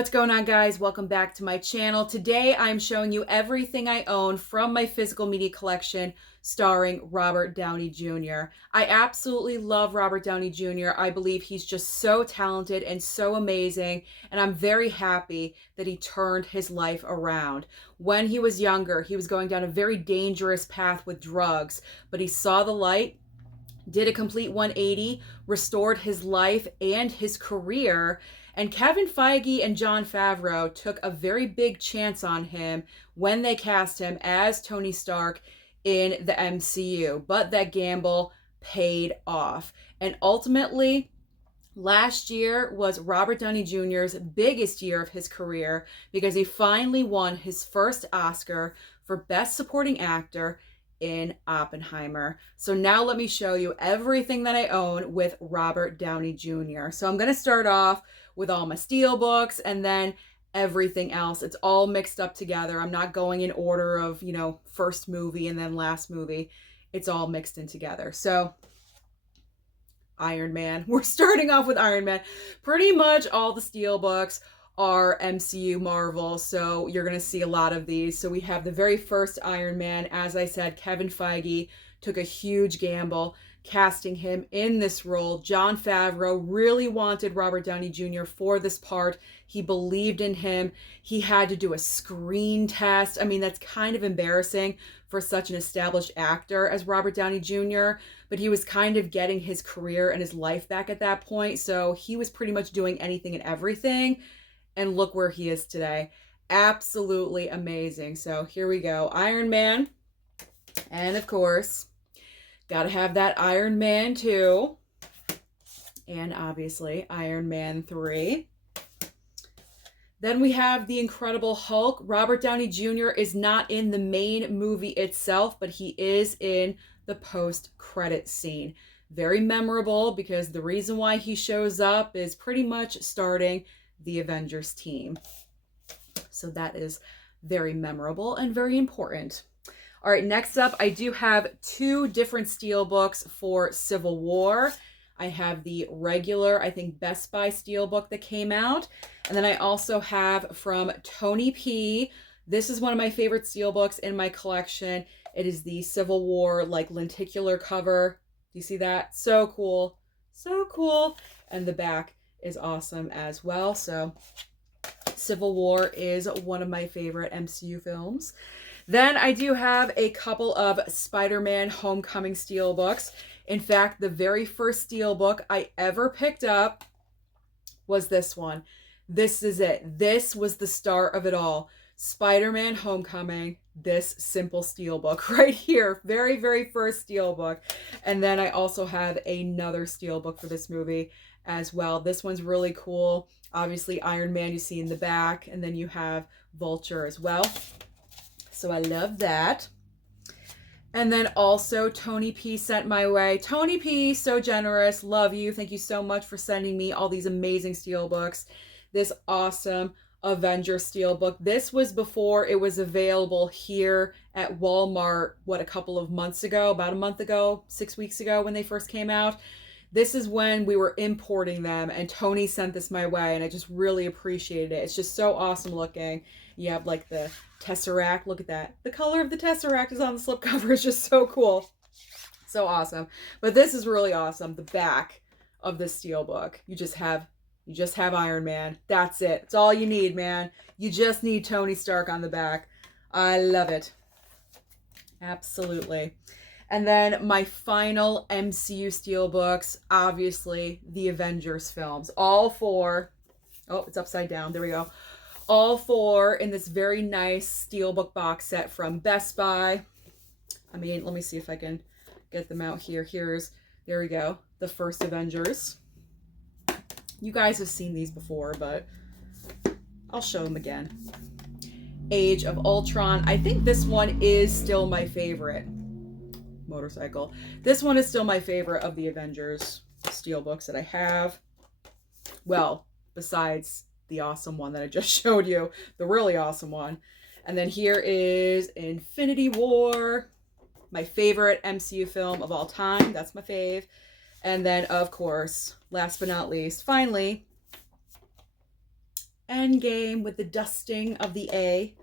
What's going on, guys? Welcome back to my channel. Today I'm showing you everything I own from my physical media collection starring Robert Downey Jr. I absolutely love Robert Downey Jr. I believe he's just so talented and so amazing, and I'm very happy that he turned his life around. When he was younger, he was going down a very dangerous path with drugs, but he saw the light, did a complete 180, restored his life and his career, and Kevin Feige and Jon Favreau took a very big chance on him when they cast him as Tony Stark in the MCU. But that gamble paid off. And ultimately, last year was Robert Downey Jr.'s biggest year of his career because he finally won his first Oscar for Best Supporting Actor in Oppenheimer. So now let me show you everything that I own with Robert Downey Jr. So I'm going to start off with all my steelbooks and then everything else. It's all mixed up together. I'm not going in order of, first movie and then last movie. It's all mixed in together. So Iron Man. We're starting off with Iron Man. Pretty much all the steelbooks are MCU Marvel, so you're going to see a lot of these. So we have the very first Iron Man. As I said, Kevin Feige took a huge gamble casting him in this role. Jon Favreau really wanted Robert Downey Jr. for this part. He believed in him. He had to do a screen test. I mean, that's kind of embarrassing for such an established actor as Robert Downey Jr., but he was kind of getting his career and his life back at that point, so he was pretty much doing anything and everything. And look where he is today. Absolutely amazing. So here we go. Iron Man. And of course, got to have that Iron Man 2. And obviously, Iron Man 3. Then we have the Incredible Hulk. Robert Downey Jr. is not in the main movie itself, but he is in the post-credit scene. Very memorable because the reason why he shows up is pretty much starting the Avengers team. So that is very memorable and very important. All right, next up, I do have two different steelbooks for Civil War. I have the regular, I think, Best Buy steelbook that came out. And then I also have from Tony P. This is one of my favorite steelbooks in my collection. It is the Civil War, lenticular cover. Do you see that? So cool. So cool. And the back is awesome as well. So Civil War is one of my favorite MCU films. Then I do have a couple of Spider-Man Homecoming steelbooks. In fact, the very first steelbook I ever picked up was this one. This is it. This was the start of it all. Spider-Man Homecoming, this simple steelbook right here. Very, very first steelbook. And then I also have another steelbook for this movie as well. This one's really cool. Obviously, Iron Man you see in the back, and then you have Vulture as well. So I love that. And then also Tony P sent my way. Tony P, so generous. Love you. Thank you so much for sending me all these amazing steelbooks. This awesome Avengers steelbook. This was before it was available here at Walmart, a couple of months ago, about a month ago, 6 weeks ago when they first came out. This is when we were importing them, and Tony sent this my way, and I just really appreciated it. It's just so awesome looking. You have the Tesseract. Look at that. The color of the Tesseract is on the slipcover. It's just so cool. So awesome. But this is really awesome. The back of this steelbook. You just have Iron Man. That's it. It's all you need, man. You just need Tony Stark on the back. I love it. Absolutely. And then my final MCU steelbooks, obviously the Avengers films. All four. Oh, it's upside down. There we go. All four in this very nice steelbook box set from Best Buy. I mean, let me see if I can get them out here. There we go. The first Avengers. You guys have seen these before, but I'll show them again. Age of Ultron. I think this one is still my favorite. Motorcycle. This one is still my favorite of the Avengers steelbooks that I have. Well, besides the awesome one that I just showed you, the really awesome one. And then here is Infinity War, my favorite MCU film of all time. That's my fave. And then, of course, last but not least, finally, Endgame with the dusting of the A.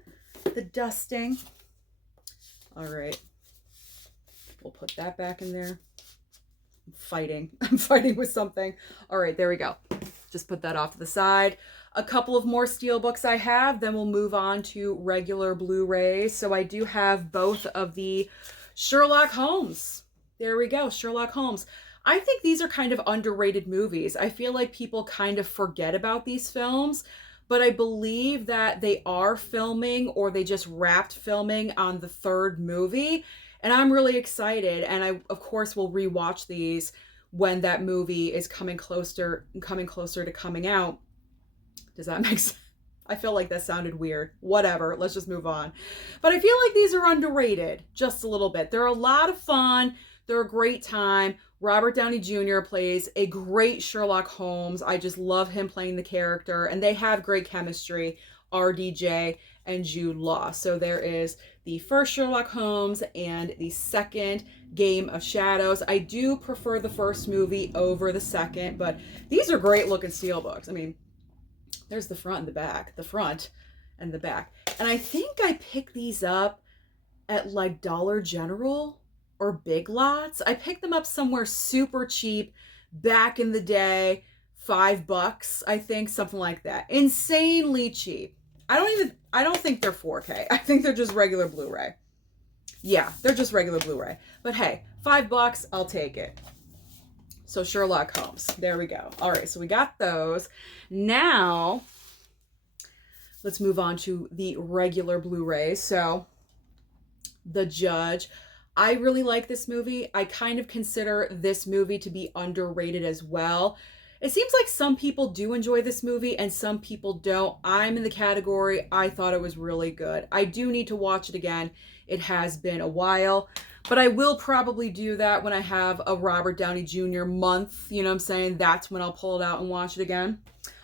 The dusting. All right. We'll put that back in there. I'm fighting. I'm fighting with something. All right, there we go. Just put that off to the side. A couple of more steelbooks I have, then we'll move on to regular Blu-rays. So I do have both of the Sherlock Holmes. There we go, Sherlock Holmes. I think these are kind of underrated movies. I feel like people kind of forget about these films, but I believe that they are filming or they just wrapped filming on the third movie. And I'm really excited. And I, of course, will rewatch these when that movie is coming closer to coming out. Does that make sense? I feel like that sounded weird. Whatever, let's just move on. But I feel like these are underrated just a little bit. They're a lot of fun. They're a great time. Robert Downey Jr. plays a great Sherlock Holmes. I just love him playing the character, and they have great chemistry, RDJ and Jude Law. So there is the first Sherlock Holmes and the second Game of Shadows. I do prefer the first movie over the second, but these are great looking steelbooks. I mean, there's the front and the back, the front and the back. And I think I picked these up at like Dollar General or Big Lots. I picked them up somewhere super cheap back in the day, $5, I think, something like that. Insanely cheap. I don't think they're 4K. I think they're just regular Blu-ray. Yeah, they're just regular Blu-ray. But hey, $5, I'll take it. So Sherlock Holmes, there we go. All right, so we got those. Now, let's move on to the regular Blu-rays. So, The Judge. I really like this movie. I kind of consider this movie to be underrated as well. It seems like some people do enjoy this movie and some people don't. I'm in the category, I thought it was really good. I do need to watch it again. It has been a while, but I will probably do that when I have a Robert Downey Jr. month. You know what I'm saying? That's when I'll pull it out and watch it again.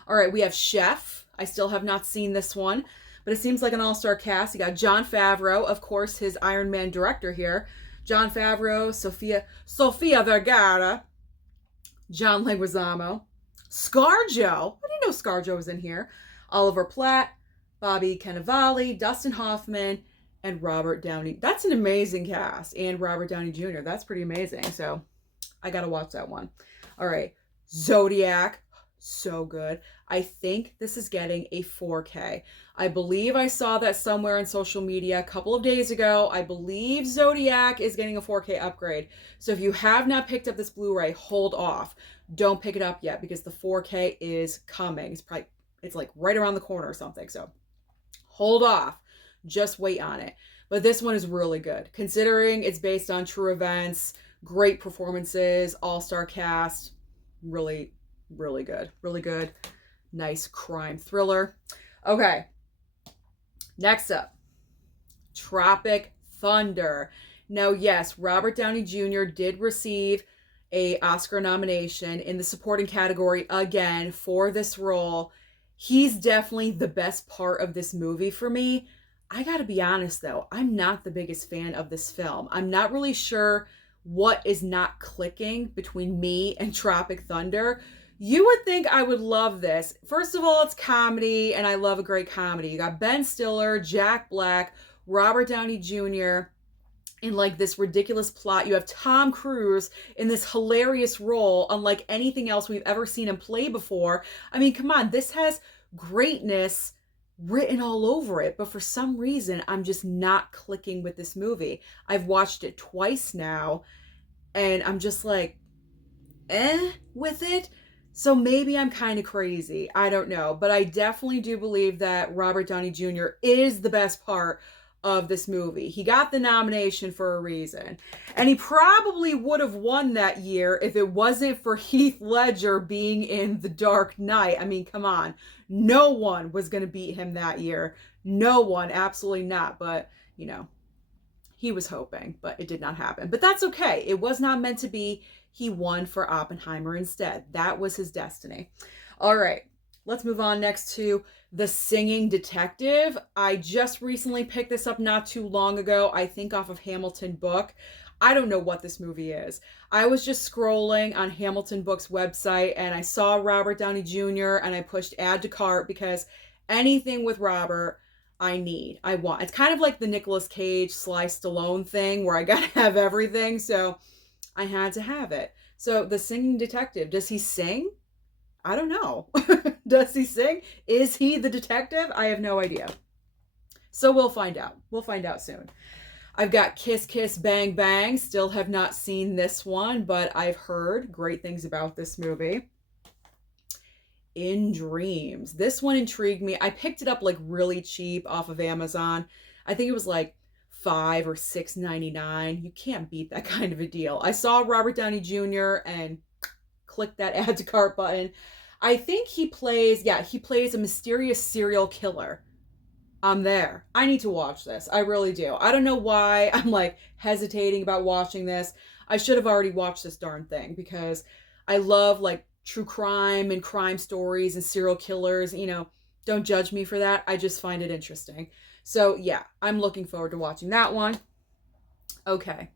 All right, we have Chef. I still have not seen this one, but it seems like an all-star cast. You got Jon Favreau, of course, his Iron Man director here. Jon Favreau, Sofia Vergara, John Leguizamo, ScarJo. I didn't know ScarJo was in here. Oliver Platt, Bobby Cannavale, Dustin Hoffman, and Robert Downey. That's an amazing cast. And Robert Downey Jr. That's pretty amazing. So I got to watch that one. All right. Zodiac. So good. I think this is getting a 4K. I believe I saw that somewhere on social media a couple of days ago. I believe Zodiac is getting a 4K upgrade. So if you have not picked up this Blu-ray, hold off. Don't pick it up yet because the 4K is coming. It's like right around the corner or something. So hold off. Just wait on it. But this one is really good. Considering it's based on true events, great performances, all-star cast, really good. Really good. Nice crime thriller. Okay. Next up, Tropic Thunder. Now, yes, Robert Downey Jr. did receive an Oscar nomination in the supporting category again for this role. He's definitely the best part of this movie for me. I gotta be honest though, I'm not the biggest fan of this film. I'm not really sure what is not clicking between me and Tropic Thunder. You would think I would love this. First of all, it's comedy, and I love a great comedy. You got Ben Stiller, Jack Black, Robert Downey Jr. in like this ridiculous plot. You have Tom Cruise in this hilarious role, unlike anything else we've ever seen him play before. I mean, come on, this has greatness written all over it, but for some reason, I'm just not clicking with this movie. I've watched it twice now, and I'm just like, with it. So maybe I'm kind of crazy. I don't know. But I definitely do believe that Robert Downey Jr. is the best part of this movie. He got the nomination for a reason. And he probably would have won that year if it wasn't for Heath Ledger being in The Dark Knight. I mean, come on. No one was going to beat him that year. No one. Absolutely not. But, you know, he was hoping, but it did not happen. But that's okay. It was not meant to be. He won for Oppenheimer instead. That was his destiny. All right, let's move on next to The Singing Detective. I just recently picked this up not too long ago, I think off of Hamilton Book. I don't know what this movie is. I was just scrolling on Hamilton Book's website and I saw Robert Downey Jr. and I pushed add to cart because Anything with Robert, I want. It's kind of like the Nicolas Cage, Sly Stallone thing where I gotta have everything. So I had to have it. So the singing detective, does he sing? I don't know. Does he sing? Is he the detective? I have no idea. So we'll find out. We'll find out soon. I've got Kiss Kiss Bang Bang. Still have not seen this one, but I've heard great things about this movie. In Dreams. This one intrigued me. I picked it up like really cheap off of Amazon. I think it was like $5 or $6.99. You can't beat that kind of a deal. I saw Robert Downey Jr. and clicked that add to cart button. I think he plays a mysterious serial killer. I'm there. I need to watch this. I really do. I don't know why I'm like hesitating about watching this. I should have already watched this darn thing because I love like true crime and crime stories and serial killers. Don't judge me for that. I just find it interesting. So yeah, I'm looking forward to watching that one. Okay.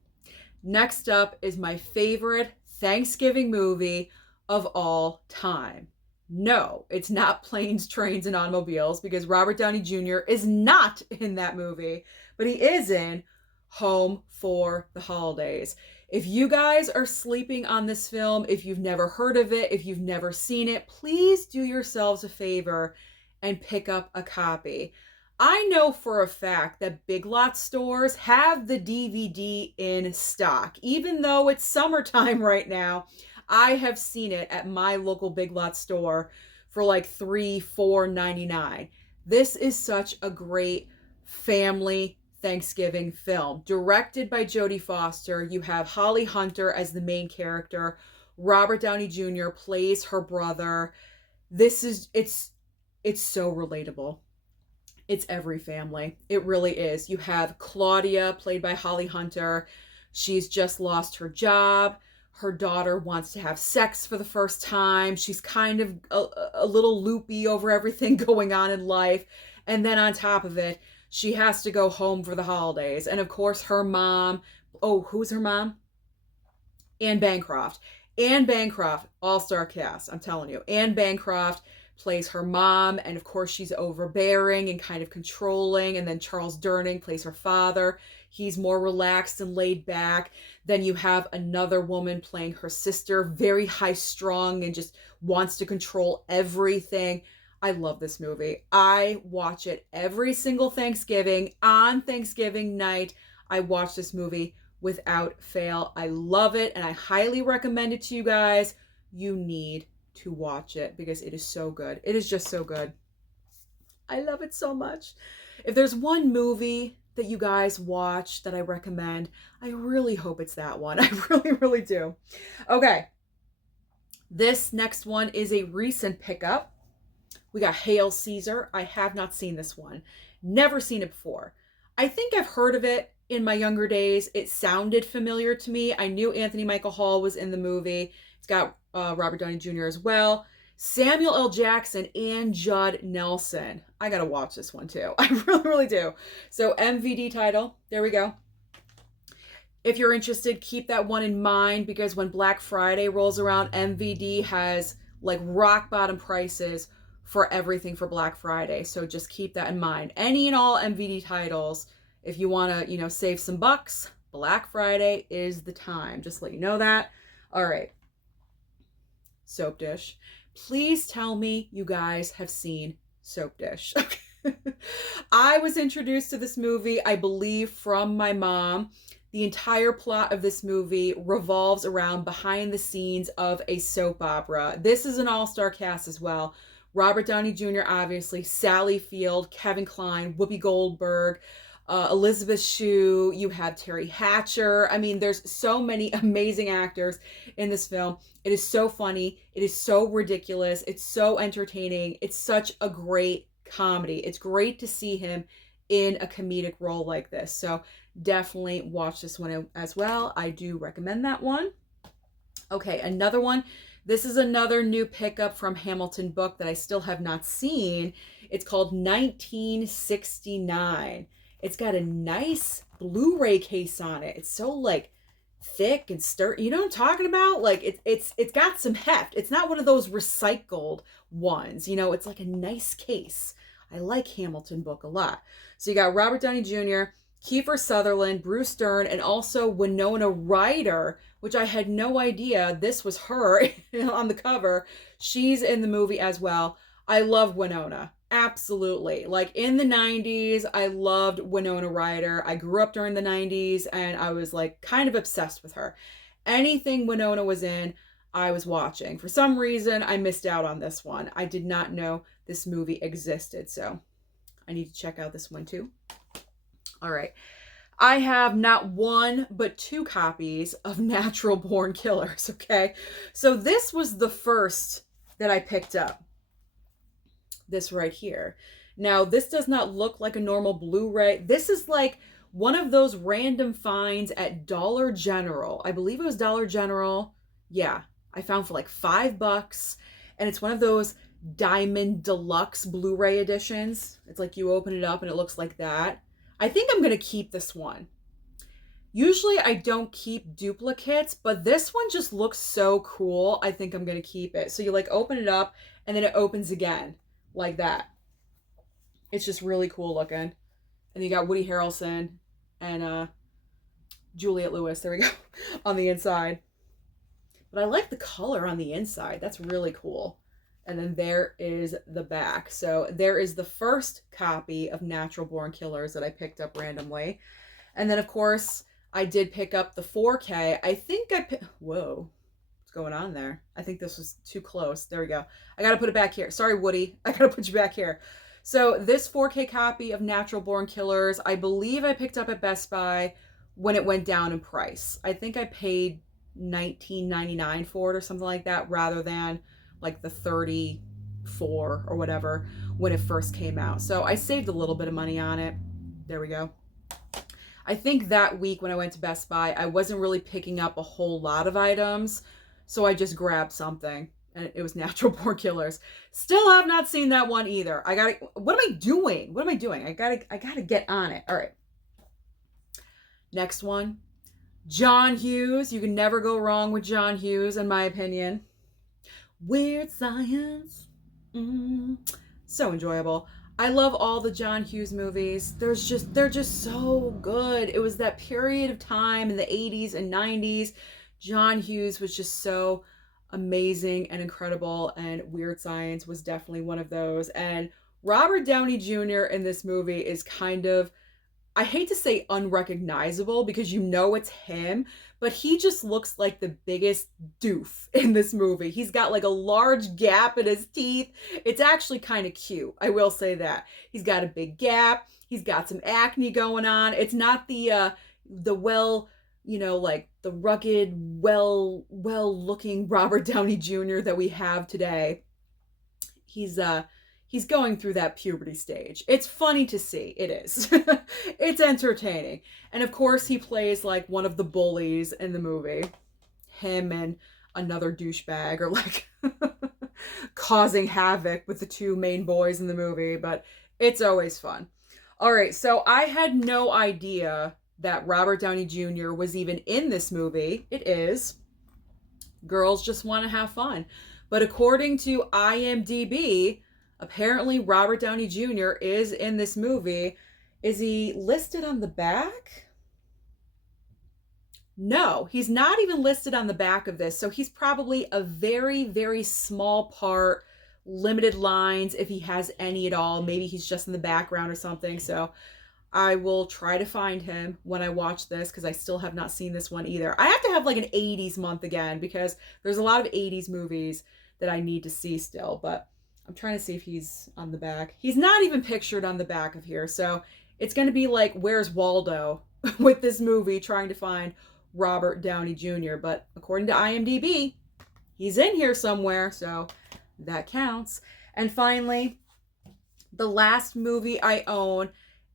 Next up is my favorite Thanksgiving movie of all time. No, it's not Planes, Trains, and Automobiles because Robert Downey Jr. is not in that movie, but he is in Home for the Holidays. If you guys are sleeping on this film, if you've never heard of it, if you've never seen it, please do yourselves a favor and pick up a copy. I know for a fact that Big Lots stores have the DVD in stock, even though it's summertime right now. I have seen it at my local Big Lots store for like $3, $4.99. This is such a great family Thanksgiving film. Directed by Jodie Foster. You have Holly Hunter as the main character. Robert Downey Jr. plays her brother. It's so relatable. It's every family. It really is. You have Claudia, played by Holly Hunter. She's just lost her job. Her daughter wants to have sex for the first time. She's kind of a little loopy over everything going on in life. And then on top of it, she has to go home for the holidays. And of course, her mom, who's her mom? Anne Bancroft. Anne Bancroft, all-star cast, I'm telling you. Anne Bancroft plays her mom, and of course she's overbearing and kind of controlling. And then Charles Durning plays her father. He's more relaxed and laid back. Then you have another woman playing her sister, very high-strung and just wants to control everything. I love this movie. I watch it every single Thanksgiving. On Thanksgiving night, I watch this movie without fail. I love it, and I highly recommend it to you guys. You need to watch it because it is so good. It is just so good. I love it so much. If there's one movie that you guys watch that I recommend, I really hope it's that one. I really, really do. Okay. This next one is a recent pickup. We got Hail Caesar. I have not seen this one. Never seen it before. I think I've heard of it in my younger days. It sounded familiar to me. I knew Anthony Michael Hall was in the movie. It's got Robert Downey Jr. as well. Samuel L. Jackson and Judd Nelson. I gotta watch this one too. I really, really do. So MVD title. There we go. If you're interested, keep that one in mind because when Black Friday rolls around, MVD has like rock bottom prices for everything for Black Friday. So just keep that in mind. Any and all MVD titles, if you want to, save some bucks, Black Friday is the time. Just let you know that. All right. Soap Dish. Please tell me you guys have seen Soap Dish. I was introduced to this movie, I believe, from my mom. The entire plot of this movie revolves around behind the scenes of a soap opera. This is an all-star cast as well. Robert Downey Jr., obviously, Sally Field, Kevin Kline, Whoopi Goldberg, Elizabeth Shue, you have Terry Hatcher. I mean, there's so many amazing actors in this film. It is so funny. It is so ridiculous. It's so entertaining. It's such a great comedy. It's great to see him in a comedic role like this. So definitely watch this one as well. I do recommend that one. Okay, another one. This is another new pickup from Hamilton Book that I still have not seen. It's called 1969. It's got a nice Blu-ray case on it. It's so like thick and sturdy. You know what I'm talking about? Like it's got some heft. It's not one of those recycled ones. It's like a nice case. I like Hamilton book a lot. So you got Robert Downey Jr., Kiefer Sutherland, Bruce Dern, and also Winona Ryder, which I had no idea this was her on the cover. She's in the movie as well. I love Winona. Absolutely. Like in the 90s, I loved Winona Ryder. I grew up during the 90s and I was like kind of obsessed with her. Anything Winona was in, I was watching. For some reason, I missed out on this one. I did not know this movie existed, so I need to check out this one too. All right. I have not one, but two copies of Natural Born Killers, okay? So this was the first that I picked up. This right here. Now, this does not look like a normal Blu-ray. This is like one of those random finds at Dollar General. I believe it was Dollar General. Yeah, I found for like $5. And it's one of those Diamond Deluxe Blu-ray editions. It's like you open it up and it looks like that. I think I'm going to keep this one. Usually I don't keep duplicates, but this one just looks so cool. I think I'm going to keep it. So you like open it up and then it opens again like that. It's just really cool looking. And you got Woody Harrelson and Juliette Lewis, there we go, on the inside. But I like the color on the inside. That's really cool. And then there is the back. So there is the first copy of Natural Born Killers that I picked up randomly. And then, of course, I did pick up the 4K. I think whoa, what's going on there? I think this was too close. There we go. I got to put it back here. Sorry, Woody. I got to put you back here. So this 4K copy of Natural Born Killers, I believe I picked up at Best Buy when it went down in price. I think I paid $19.99 for it or something like that, rather than like the $34 or whatever when it first came out. So I saved a little bit of money on it. There we go. I think that week when I went to Best Buy, I wasn't really picking up a whole lot of items, so I just grabbed something, and it was Natural Born Killers. Still have not seen that one either. What am I doing? What am I doing? I gotta get on it. All right. Next one. John Hughes. You can never go wrong with John Hughes, in my opinion. Weird Science. So enjoyable. I love all the John Hughes movies. They're just so good. It was that period of time in the 80s and 90s. John Hughes was just so amazing and incredible, and Weird Science was definitely one of those. And Robert Downey Jr. in this movie is kind of, I hate to say unrecognizable because you know it's him, but he just looks like the biggest doof in this movie. He's got like a large gap in his teeth. It's actually kind of cute. I will say that. He's got a big gap. He's got some acne going on. It's not the well, you know, like the rugged, well-looking Robert Downey Jr. that we have today. He's going through that puberty stage. It's funny to see. It is. It's entertaining. And of course, he plays like one of the bullies in the movie. Him and another douchebag are like causing havoc with the two main boys in the movie, but it's always fun. All right, so I had no idea that Robert Downey Jr. was even in this movie. It is. Girls Just Want to Have Fun. But according to IMDb, apparently Robert Downey Jr. is in this movie. Is he listed on the back? No, he's not even listed on the back of this. So he's probably a very, very small part, limited lines, if he has any at all. Maybe he's just in the background or something. So I will try to find him when I watch this, because I still have not seen this one either. I have to have like an 80s month again, because there's a lot of 80s movies that I need to see still, but I'm trying to see if he's on the back. He's not even pictured on the back of here. So it's going to be like, Where's Waldo with this movie, trying to find Robert Downey Jr. But according to IMDb, he's in here somewhere. So that counts. And finally, the last movie I own,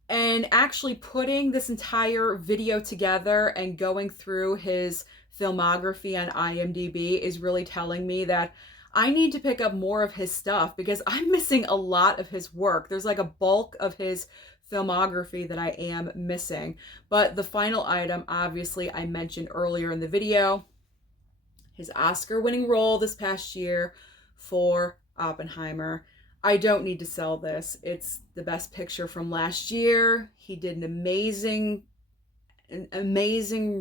and actually putting this entire video together and going through his filmography on IMDb is really telling me that I need to pick up more of his stuff, because I'm missing a lot of his work. There's like a bulk of his filmography that I am missing. But the final item, obviously, I mentioned earlier in the video, his Oscar-winning role this past year for Oppenheimer. I don't need to sell this. It's the best picture from last year. He did an amazing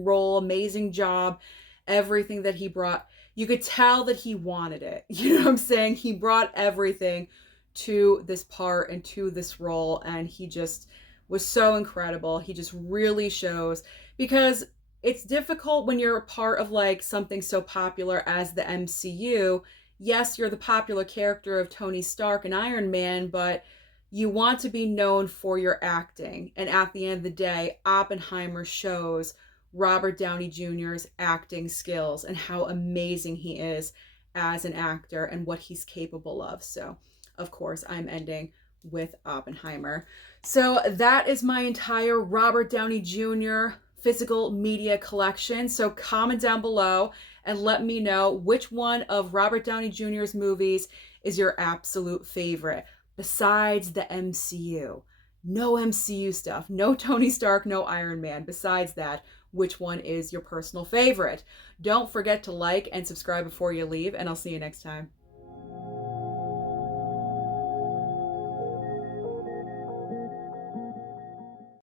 role, amazing job. Everything that he brought, you could tell that he wanted it. You know what I'm saying? He brought everything to this part and to this role, and he just was so incredible. He just really shows, because it's difficult when you're a part of like something so popular as the MCU. Yes, you're the popular character of Tony Stark and Iron Man, but you want to be known for your acting. And at the end of the day, Oppenheimer shows Robert Downey Jr.'s acting skills and how amazing he is as an actor and what he's capable of. So, of course, I'm ending with Oppenheimer. So that is my entire Robert Downey Jr. physical media collection. So comment down below and let me know which one of Robert Downey Jr.'s movies is your absolute favorite, besides the MCU. No MCU stuff, no Tony Stark, no Iron Man. Besides that, which one is your personal favorite? Don't forget to like and subscribe before you leave, and I'll see you next time.